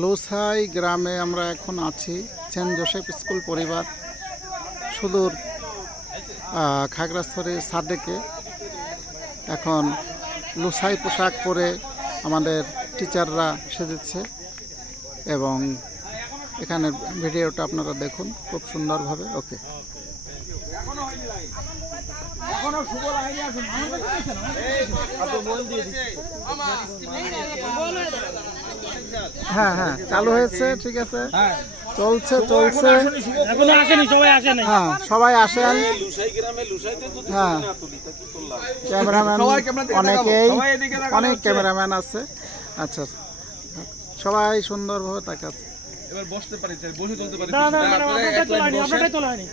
লুসাই গ্রামে আমরা এখন আছি। সেন্ট জোসেফ স্কুল পরিবার সুদূর খাগড়াছড়ির সাদেকে এখন লুসাই পোশাক পরে আমাদের টিচাররা সেজেছে এবং এখানে ভিডিওটা আপনারা দেখুন খুব সুন্দরভাবে। ওকে, হ্যাঁ হ্যাঁ চালু হয়েছে, ঠিক আছে, চলছে চলছে, এখনো আসেনি, সবাই আসে নাই। হ্যাঁ সবাই আসেন। হ্যাঁ ক্যামেরাম্যান অনেক ক্যামেরাম্যান আছে। আচ্ছা সবাই সুন্দরভাবে তাকাচ্ছে। এবার বসতে পারি, বসে চলতে পারি। আপনারটাই তোলা হয়নি।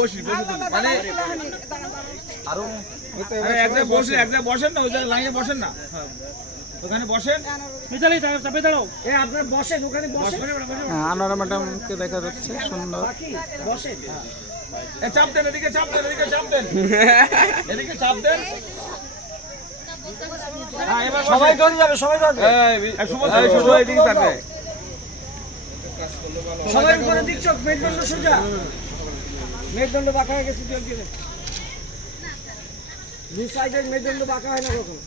বসি মানে আরো এক জায়গায় বসে এক জায়গায় বসেন না, ওই জায়গায় লাইনে বসেন না, ওখানে বসেন। মিতালি চাপে দাঁড়াও। আপনার বসেন, ওখানে বসেন। হ্যাঁ আনোয়ারা ম্যাডামকে দেখা যাচ্ছে সুন্দর। বসেন, চাপ দেন, এদিকে চাপ দেন, এদিকে চাপ দেন, এদিকে চাপ দেন। সবাই ধরে যাবে, সবাই ধরবে। এদিকে চাপবে। সবাই উপরে দিক চোখ, মেরুদণ্ড সোজা, মেরুদণ্ড বাঁকা হয়ে গেছে। দু সাইডের মেরুদণ্ড বাঁকা হয় না কখনো।